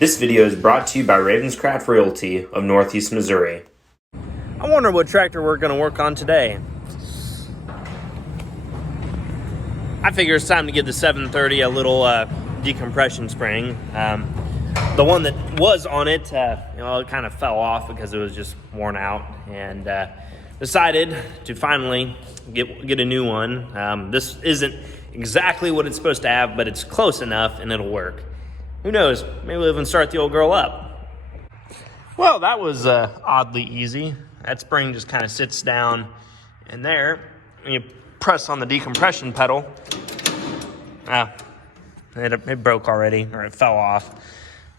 This video is brought to you by Ravenscraft Realty of Northeast Missouri. I wonder what tractor we're going to work on today. I figure it's time to give the 730 a little decompression spring. The one that was on it, it kind of fell off because it was just worn out, and decided to finally get a new one. This isn't exactly what it's supposed to have, but it's close enough and it'll work. Who knows? Maybe we'll even start the old girl up. Well, that was oddly easy. That spring just kind of sits down in there, and you press on the decompression pedal. It broke already, or it fell off.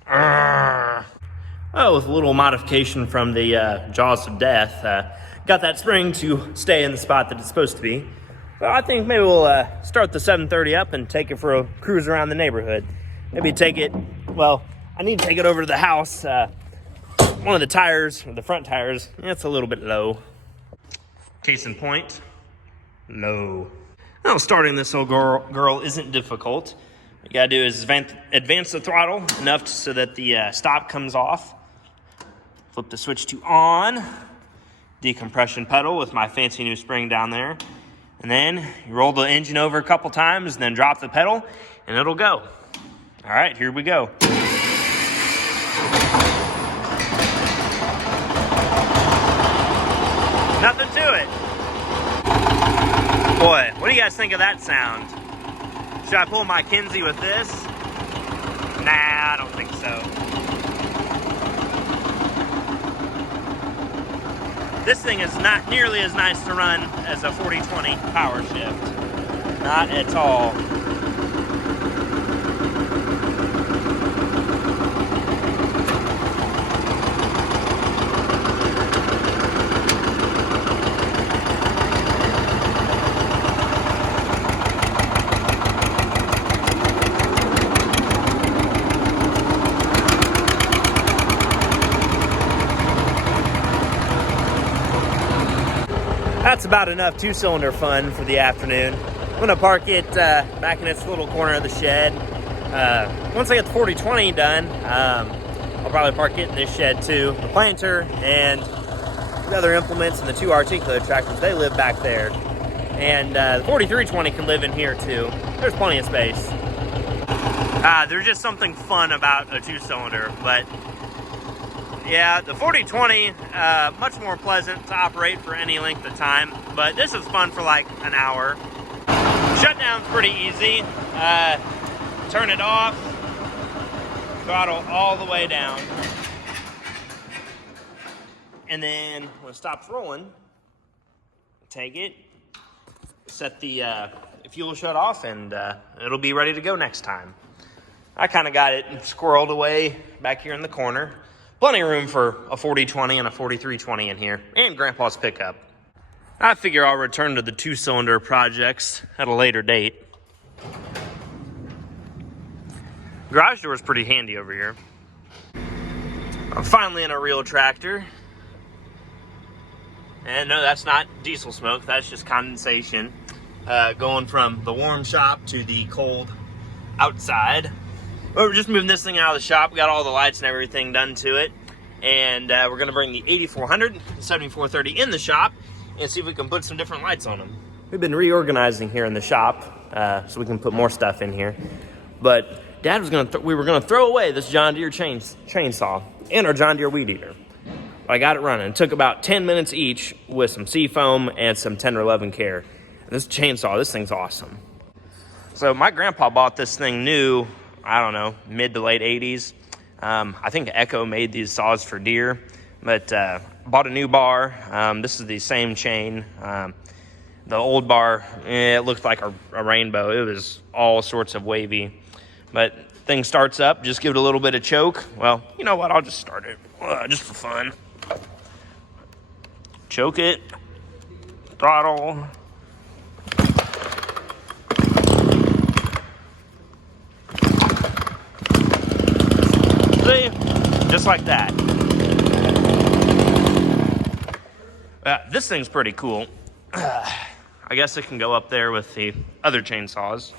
Well, with a little modification from the jaws of death, got that spring to stay in the spot that it's supposed to be. Well, I think maybe we'll start the 730 up and take it for a cruise around the neighborhood. Maybe take it, well, I need to take it over to the house. One of the tires, or the front tires, it's a little bit low. Case in point, low. Now, starting this old girl isn't difficult. What you gotta do is advance the throttle enough so that the stop comes off. Flip the switch to on. Decompression pedal with my fancy new spring down there. And then you roll the engine over a couple times and then drop the pedal and it'll go. All right, here we go. Nothing to it. Boy, what do you guys think of that sound? Should I pull my Kinsey with this? Nah, I don't think so. This thing is not nearly as nice to run as a 4020 power shift. Not at all. That's about enough two-cylinder fun for the afternoon. I'm gonna park it back in its little corner of the shed. Once I get the 4020 done, I'll probably park it in this shed too. The planter and the other implements and the two articulated tractors, they live back there. And the 4320 can live in here too. There's plenty of space. There's just something fun about a two-cylinder, but yeah, the 4020, much more pleasant to operate for any length of time, but this is fun for like an hour. Shutdown's pretty easy. Turn it off, throttle all the way down, and then when it stops rolling, take it, set the fuel shut off, and it'll be ready to go next time. I kind of got it squirreled away back here in the corner. Plenty of room for a 4020 and a 4320 in here, and Grandpa's pickup. I figure I'll return to the two-cylinder projects at a later date. Garage door is pretty handy over here. I'm finally in a real tractor. And no, that's not diesel smoke, that's just condensation. Going from the warm shop to the cold outside. But we're just moving this thing out of the shop. We got all the lights and everything done to it. And we're gonna bring the 8400, 7430 in the shop and see if we can put some different lights on them. We've been reorganizing here in the shop so we can put more stuff in here. But Dad was we were gonna throw away this John Deere chainsaw and our John Deere weed eater. But I got it running. It took about 10 minutes each with some seafoam and some 10 or 11 care. And this chainsaw, this thing's awesome. So my grandpa bought this thing new, I don't know, mid to late 80s. I think Echo made these saws for Deere, but bought a new bar. This is the same chain. The old bar, it looked like a rainbow. It was all sorts of wavy. But thing starts up, just give it a little bit of choke. Well, you know what, I'll just start it just for fun. Choke it, throttle. See? Just like that. This thing's pretty cool. I guess it can go up there with the other chainsaws.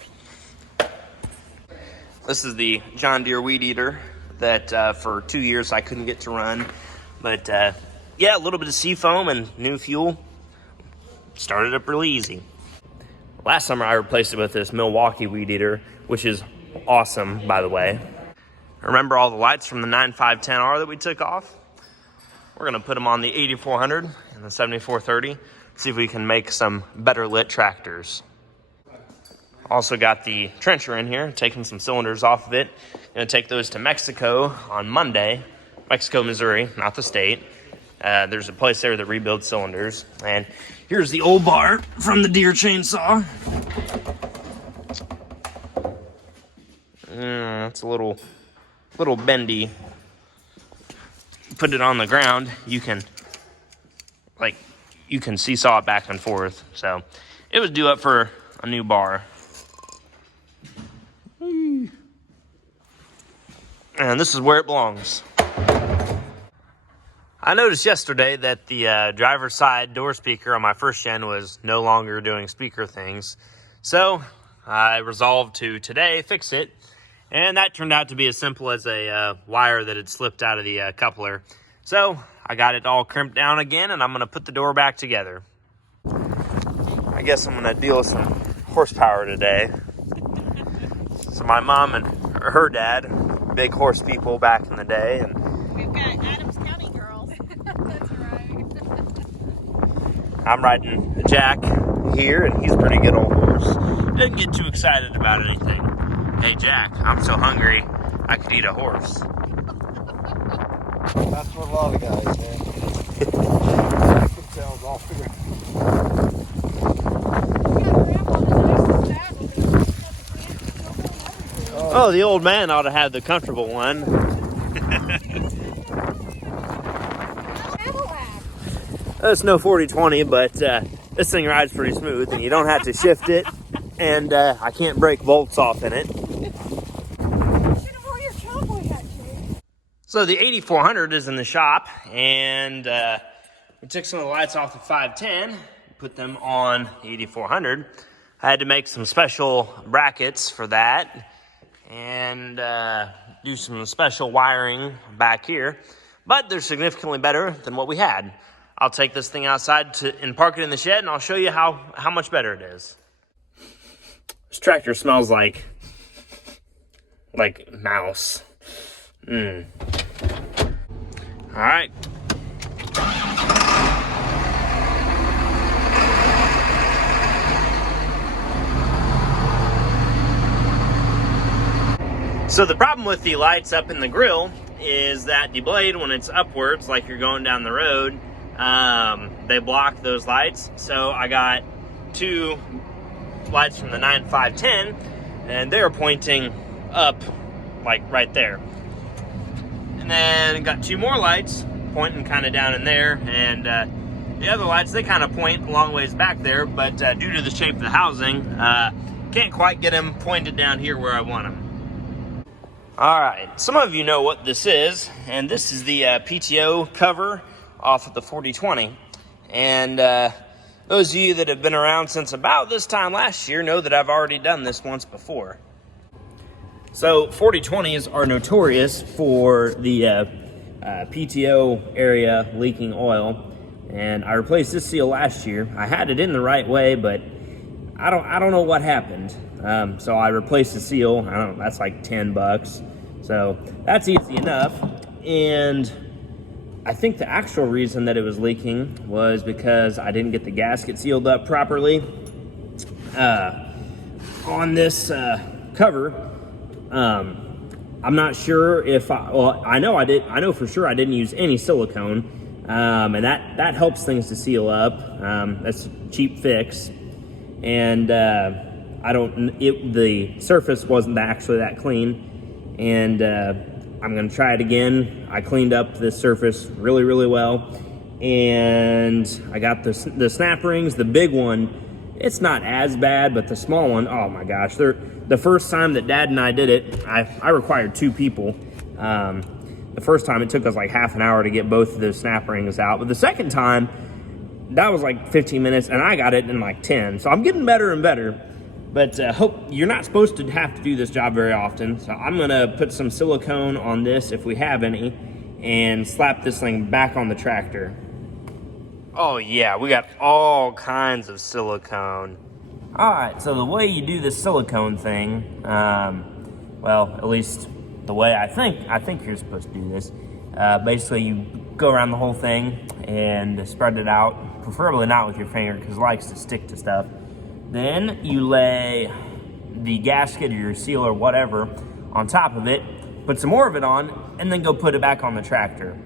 This is the John Deere weed eater. that for 2 years I couldn't get to run. But yeah, a little bit of seafoam and new fuel. Started up really easy. Last summer I replaced it with this Milwaukee weed eater, which is awesome, by the way. Remember all the lights from the 9510R that we took off? We're gonna put them on the 8400 and the 7430, see if we can make some better lit tractors. Also got the trencher in here, taking some cylinders off of it. Gonna take those to Mexico on Monday. Mexico, Missouri, not the state. There's a place there that rebuilds cylinders. And here's the old bar from the Deere chainsaw. It's a little bendy. Put it on the ground, you can seesaw it back and forth. So it was due up for a new bar. And this is where it belongs. I noticed yesterday that the driver's side door speaker on my first gen was no longer doing speaker things. So I resolved to today fix it. And that turned out to be as simple as a wire that had slipped out of the coupler. So I got it all crimped down again, and I'm gonna put the door back together. I guess I'm gonna deal with some horsepower today. So my mom and her dad, big horse people back in the day. And we've got Adams County girls. That's right. I'm riding Jack here, and he's a pretty good old horse. Doesn't get too excited about anything. Hey Jack, I'm so hungry, I could eat a horse. That's what a lot of guys, man. I can tell all figured. Oh, the old man ought to have the comfortable one. It's no 40-20, but this thing rides pretty smooth, and you don't have to shift it, and I can't break bolts off in it. So the 8400 is in the shop, and we took some of the lights off the 510, put them on the 8400. I had to make some special brackets for that, and do some special wiring back here, but they're significantly better than what we had. I'll take this thing outside and park it in the shed, and I'll show you how much better it is. This tractor smells like mouse. All right. So the problem with the lights up in the grill is that the blade, when it's upwards, like you're going down the road, they block those lights. So I got two lights from the 9510, and they're pointing up, like right there. And then got two more lights pointing kind of down in there, and the other lights, they kind of point a long ways back there, but due to the shape of the housing, can't quite get them pointed down here where I want them. All right, some of you know what this is, and this is the PTO cover off of the 4020. And those of you that have been around since about this time last year know that I've already done this once before. So 4020s are notorious for the PTO area leaking oil, and I replaced this seal last year. I had it in the right way, but I don't know what happened. So I replaced the seal. I don't know, that's like $10. So that's easy enough. And I think the actual reason that it was leaking was because I didn't get the gasket sealed up properly. On this cover, I'm not sure if I know for sure I didn't use any silicone, and that helps things to seal up. That's a cheap fix, and the surface wasn't actually that clean, and I'm gonna try it again. I cleaned up the surface really, really well, and I got the snap rings. The big one, it's not as bad, but the small one, oh my gosh, the first time that Dad and I did it, I required two people. The first time it took us like half an hour to get both of those snap rings out, but the second time, that was like 15 minutes, and I got it in like 10. So I'm getting better and better. But hope you're not supposed to have to do this job very often. So I'm gonna put some silicone on this if we have any, and slap this thing back on the tractor. Oh yeah, we got all kinds of silicone. All right, so the way you do this silicone thing, well, at least the way I think you're supposed to do this. Basically, you go around the whole thing and spread it out, preferably not with your finger because it likes to stick to stuff. Then you lay the gasket or your seal or whatever on top of it, put some more of it on, and then go put it back on the tractor.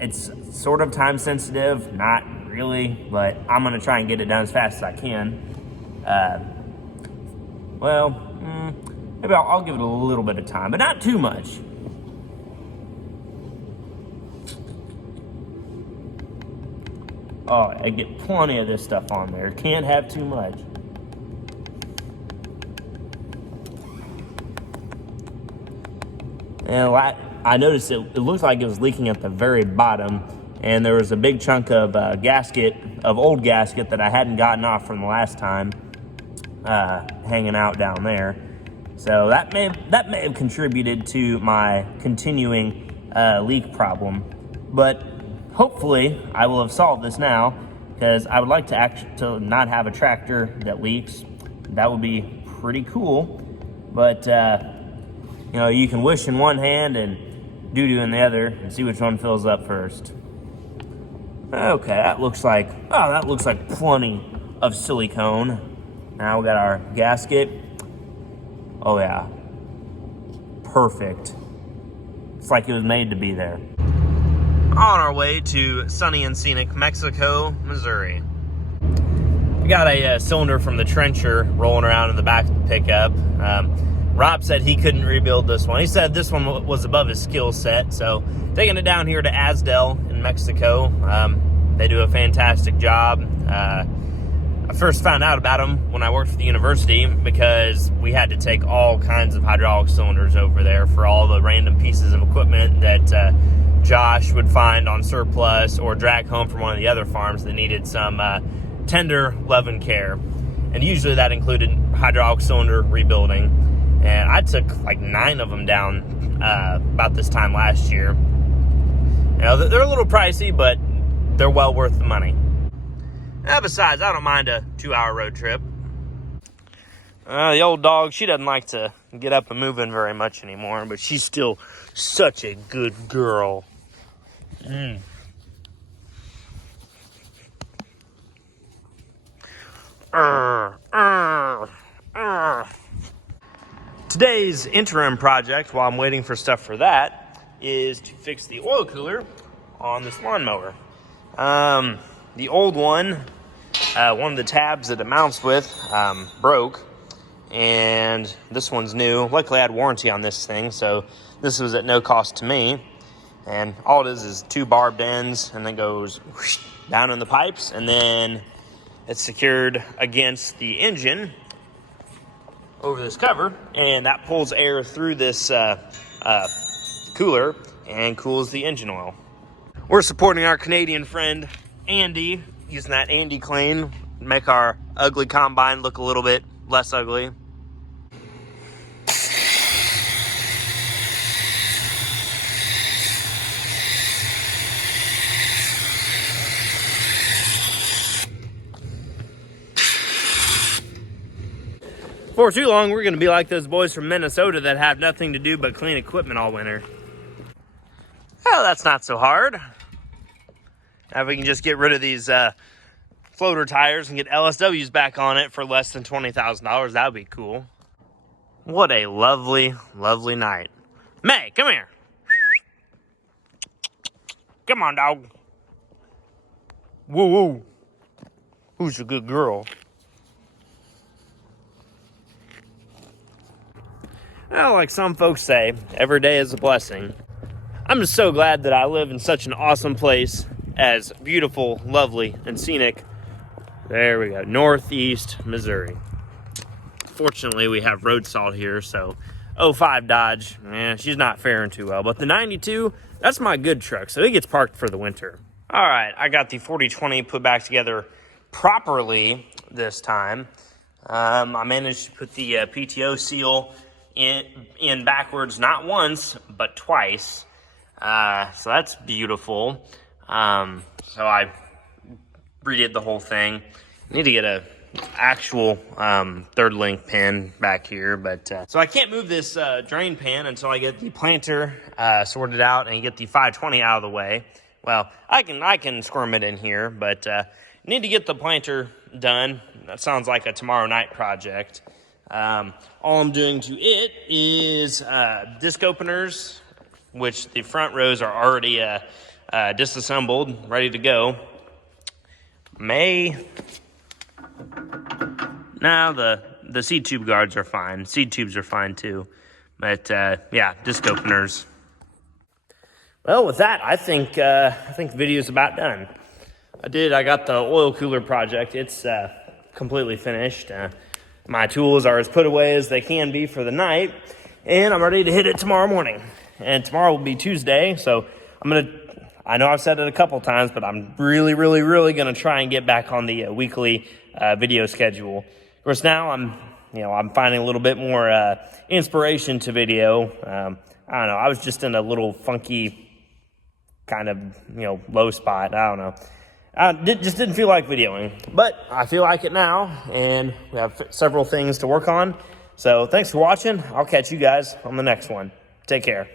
It's sort of time sensitive, not really, but I'm gonna try and get it done as fast as I can. Maybe I'll give it a little bit of time, but not too much. Oh, I get plenty of this stuff on there. Can't have too much. And I noticed it looked like it was leaking at the very bottom, and there was a big chunk of old gasket that I hadn't gotten off from the last time, hanging out down there. So that may have contributed to my continuing leak problem, but hopefully I will have solved this now, because I would like to not have a tractor that leaks. That would be pretty cool, but you know, you can wish in one hand and doo-doo in the other and see which one fills up first. Okay, that looks like plenty of silicone. Now we got our gasket. Oh yeah, perfect. It's like it was made to be there. On our way to sunny and scenic Mexico, Missouri. We got a cylinder from the trencher rolling around in the back of the pickup. Rob said he couldn't rebuild this one. He said this one was above his skill set, so taking it down here to Asdel in Mexico. They do a fantastic job. I first found out about them when I worked for the university, because we had to take all kinds of hydraulic cylinders over there for all the random pieces of equipment that Josh would find on surplus or drag home from one of the other farms that needed some tender love and care. And usually that included hydraulic cylinder rebuilding. And I took like 9 of them down about this time last year. You know, they're a little pricey, but they're well worth the money. Besides, I don't mind a 2-hour road trip. The old dog, she doesn't like to get up and move in very much anymore, but she's still such a good girl. Today's interim project, while I'm waiting for stuff for that, is to fix the oil cooler on this lawnmower. The old one of the tabs that it mounts with broke, and this one's new. Luckily I had warranty on this thing, so this was at no cost to me. And all it is 2 barbed ends, and then goes whoosh, down in the pipes, and then it's secured against the engine over this cover, and that pulls air through this cooler and cools the engine oil. We're supporting our Canadian friend Andy, using that Andy Clean to make our ugly combine look a little bit less ugly. Before too long, we're going to be like those boys from Minnesota that have nothing to do but clean equipment all winter. Oh, that's not so hard. Now if we can just get rid of these floater tires and get LSWs back on it for less than $20,000, that would be cool. What a lovely, lovely night. May, come here. Come on, dog. Woo woo. Who's a good girl? Well, like some folks say, every day is a blessing. I'm just so glad that I live in such an awesome place as beautiful, lovely, and scenic. There we go, Northeast Missouri. Fortunately, we have road salt here, so 05 Dodge, she's not faring too well. But the 92, that's my good truck, so it gets parked for the winter. All right, I got the 4020 put back together properly this time. I managed to put the PTO seal in backwards, not once, but twice. So that's beautiful. So I redid the whole thing. Need to get a actual third link pin back here, but so I can't move this drain pan until I get the planter sorted out and get the 520 out of the way. Well, I can squirm it in here, but need to get the planter done. That sounds like a tomorrow night project. All I'm doing to it is disc openers, which the front rows are already disassembled, ready to go. Now the seed tube guards are fine. Seed tubes are fine too. But yeah, disc openers. Well, with that, I think the video's about done. I got the oil cooler project. It's completely finished. My tools are as put away as they can be for the night, and I'm ready to hit it tomorrow morning. And tomorrow will be Tuesday, so I know I've said it a couple times, but I'm really gonna try and get back on the weekly video schedule. Of course, now I'm finding a little bit more inspiration to video. I don't know. I was just in a little funky kind of low spot. I don't know. I just didn't feel like videoing, but I feel like it now, and we have several things to work on. So thanks for watching. I'll catch you guys on the next one. Take care.